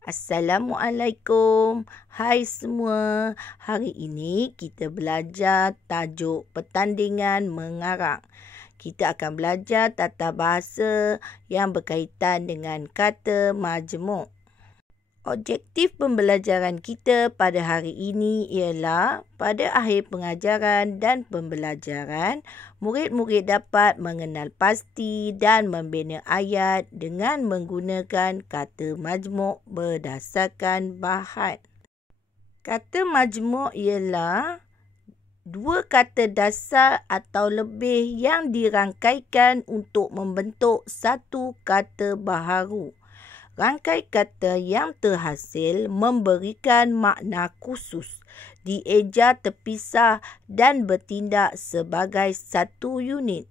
Assalamualaikum. Hai semua. Hari ini kita belajar tajuk pertandingan mengarang. Kita akan belajar tata bahasa yang berkaitan dengan kata majmuk. Objektif pembelajaran kita pada hari ini ialah pada akhir pengajaran dan pembelajaran, murid-murid dapat mengenal pasti dan membina ayat dengan menggunakan kata majmuk berdasarkan bahan. Kata majmuk ialah dua kata dasar atau lebih yang dirangkaikan untuk membentuk satu kata baharu. Rangkai kata yang terhasil memberikan makna khusus, dieja terpisah dan bertindak sebagai satu unit.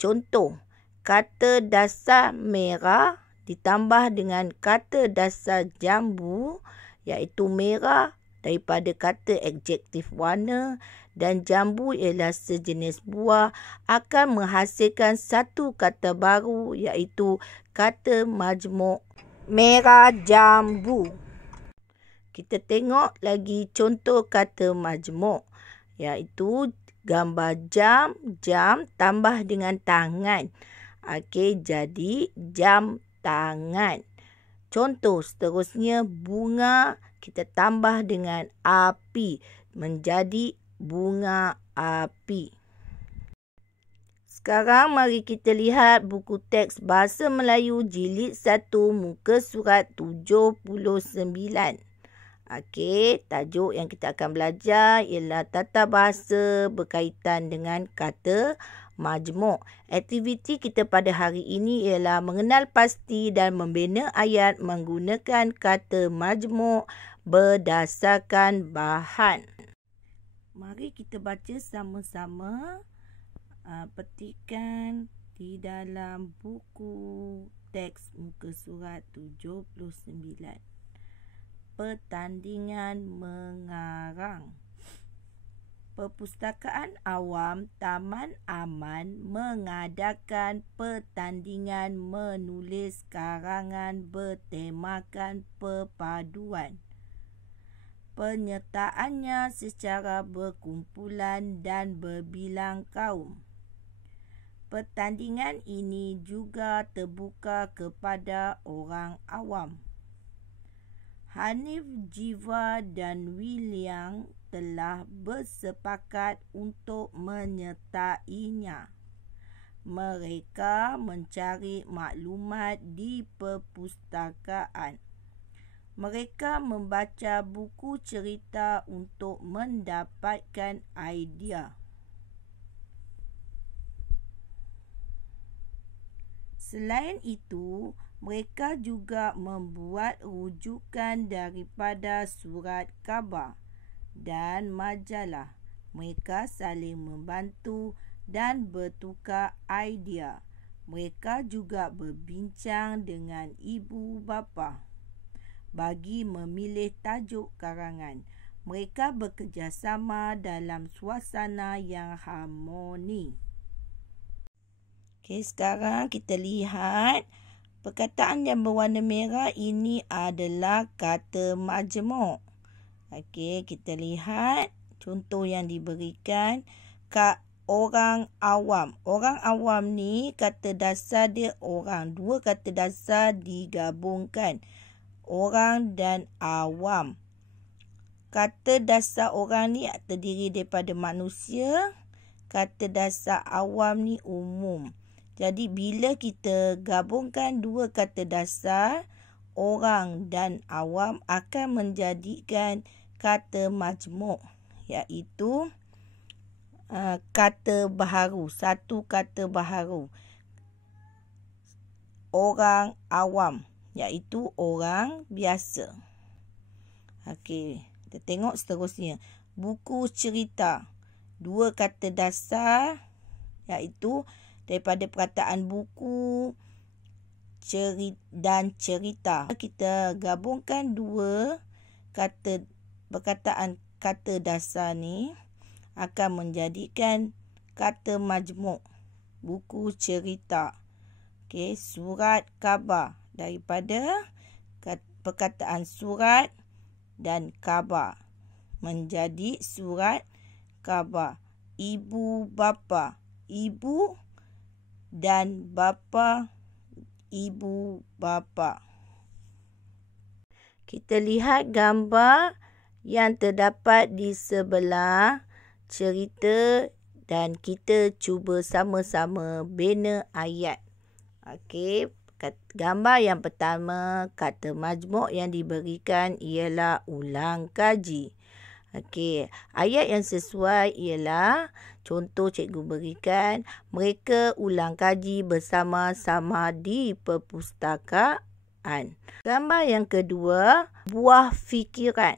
Contoh, kata dasar merah ditambah dengan kata dasar jambu, iaitu merah daripada kata adjektif warna dan jambu ialah sejenis buah, akan menghasilkan satu kata baru iaitu kata majmuk merah jambu. Kita tengok lagi contoh kata majmuk, iaitu gambar jam tambah dengan tangan. Jadi jam tangan. Contoh seterusnya, bunga kita tambah dengan api menjadi bunga api. Sekarang mari kita lihat buku teks Bahasa Melayu jilid 1 muka surat 79. Tajuk yang kita akan belajar ialah tata bahasa berkaitan dengan kata majmuk. Aktiviti kita pada hari ini ialah mengenal pasti dan membina ayat menggunakan kata majmuk berdasarkan bahan. Mari kita baca sama-sama. Petikan di dalam buku teks muka surat 79. Pertandingan mengarang. Perpustakaan Awam Taman Aman mengadakan pertandingan menulis karangan bertemakan perpaduan. Penyertaannya secara berkumpulan dan berbilang kaum. Pertandingan ini juga terbuka kepada orang awam. Hanif, Jiva dan William telah bersepakat untuk menyertainya. Mereka mencari maklumat di perpustakaan. Mereka membaca buku cerita untuk mendapatkan idea. Selain itu, mereka juga membuat rujukan daripada surat khabar dan majalah. Mereka saling membantu dan bertukar idea. Mereka juga berbincang dengan ibu bapa bagi memilih tajuk karangan. Mereka bekerjasama dalam suasana yang harmoni. Sekarang kita lihat perkataan yang berwarna merah ini adalah kata majmuk. Kita lihat contoh yang diberikan. Orang awam. Orang awam ni kata dasar dia orang. Dua kata dasar digabungkan. Orang dan awam. Kata dasar orang ni terdiri daripada manusia. Kata dasar awam ni umum. Jadi bila kita gabungkan dua kata dasar, orang dan awam akan menjadikan kata majmuk, iaitu kata baharu, satu kata baharu. Orang awam, iaitu orang biasa. Kita tengok seterusnya. Buku cerita. Dua kata dasar, iaitu daripada perkataan buku dan cerita. Kita gabungkan dua perkataan kata dasar ni akan menjadikan kata majmuk. Buku cerita. Surat khabar daripada perkataan surat dan khabar menjadi surat khabar. Ibu bapa, ibu, dan bapa, ibu bapa. Kita lihat gambar yang terdapat di sebelah cerita dan kita cuba sama-sama bina ayat. Okey, gambar yang pertama, kata majmuk yang diberikan ialah ulang kaji. Okey, ayat yang sesuai ialah contoh cikgu berikan, mereka ulang kaji bersama-sama di perpustakaan. Gambar yang kedua, buah fikiran.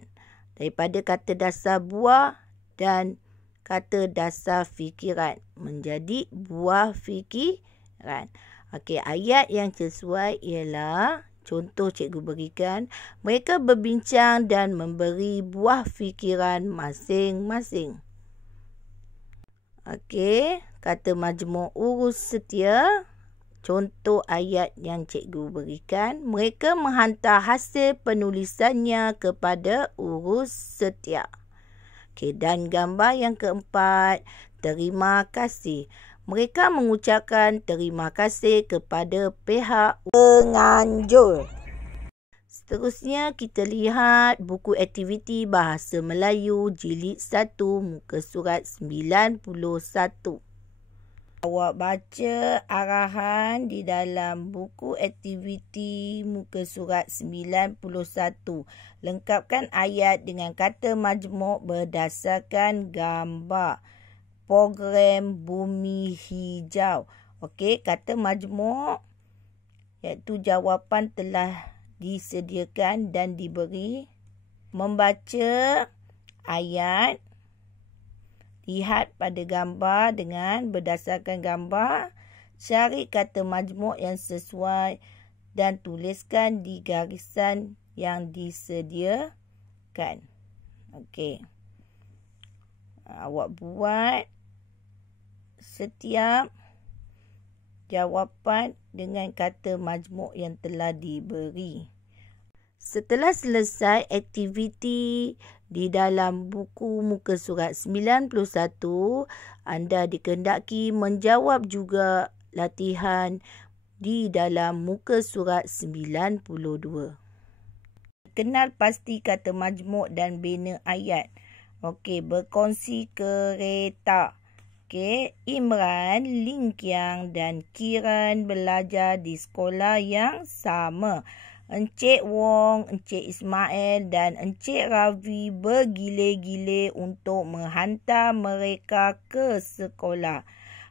Daripada kata dasar buah dan kata dasar fikiran menjadi buah fikiran. Okey, ayat yang sesuai ialah contoh cikgu berikan, mereka berbincang dan memberi buah fikiran masing-masing. Okey, kata majmuk urus setia. Contoh ayat yang cikgu berikan, mereka menghantar hasil penulisannya kepada urus setia. Okey, dan gambar yang keempat, terima kasih. Mereka mengucapkan terima kasih kepada pihak penganjur. Seterusnya kita lihat buku aktiviti Bahasa Melayu Jilid 1 muka surat 91. Awak baca arahan di dalam buku aktiviti muka surat 91. Lengkapkan ayat dengan kata majmuk berdasarkan gambar. Program Bumi Hijau. Okey, kata majmuk iaitu jawapan telah disediakan dan diberi. Membaca ayat, lihat pada gambar dengan berdasarkan gambar, cari kata majmuk yang sesuai dan tuliskan di garisan yang disediakan. Okey. Awak buat setiap jawapan dengan kata majmuk yang telah diberi. Setelah selesai aktiviti di dalam buku muka surat 91, anda dikehendaki menjawab juga latihan di dalam muka surat 92. Kenal pasti kata majmuk dan bina ayat. Okey, berkongsi kereta. Okey, Imran, Lingkiang dan Kiran belajar di sekolah yang sama. Encik Wong, Encik Ismail dan Encik Ravi bergile-gile untuk menghantar mereka ke sekolah.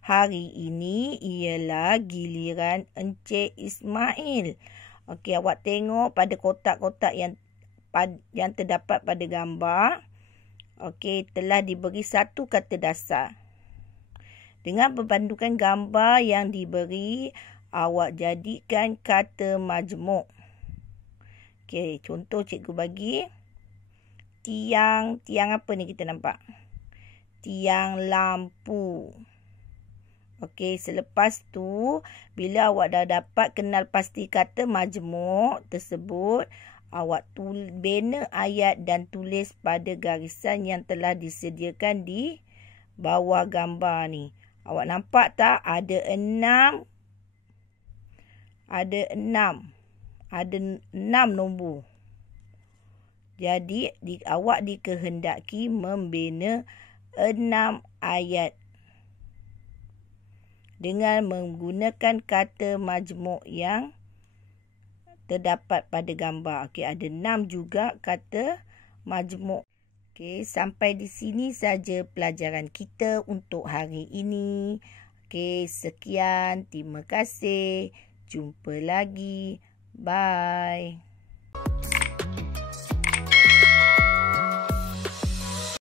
Hari ini ialah giliran Encik Ismail. Okey, awak tengok pada kotak-kotak yang terdapat pada gambar. Okey, telah diberi satu kata dasar. Dengan berpandukan gambar yang diberi, awak jadikan kata majmuk. Okey, contoh cikgu bagi. Tiang apa ni kita nampak? Tiang lampu. Okey, selepas tu, bila awak dah dapat kenal pasti kata majmuk tersebut, awak bina ayat dan tulis pada garisan yang telah disediakan di bawah gambar ni. Awak nampak tak? Ada 6 nombor. Jadi awak dikehendaki membina 6 ayat dengan menggunakan kata majmuk yang terdapat pada gambar. Okey, ada 6 juga kata majmuk. Okey, sampai di sini saja pelajaran kita untuk hari ini. Okey, sekian. Terima kasih. Jumpa lagi. Bye.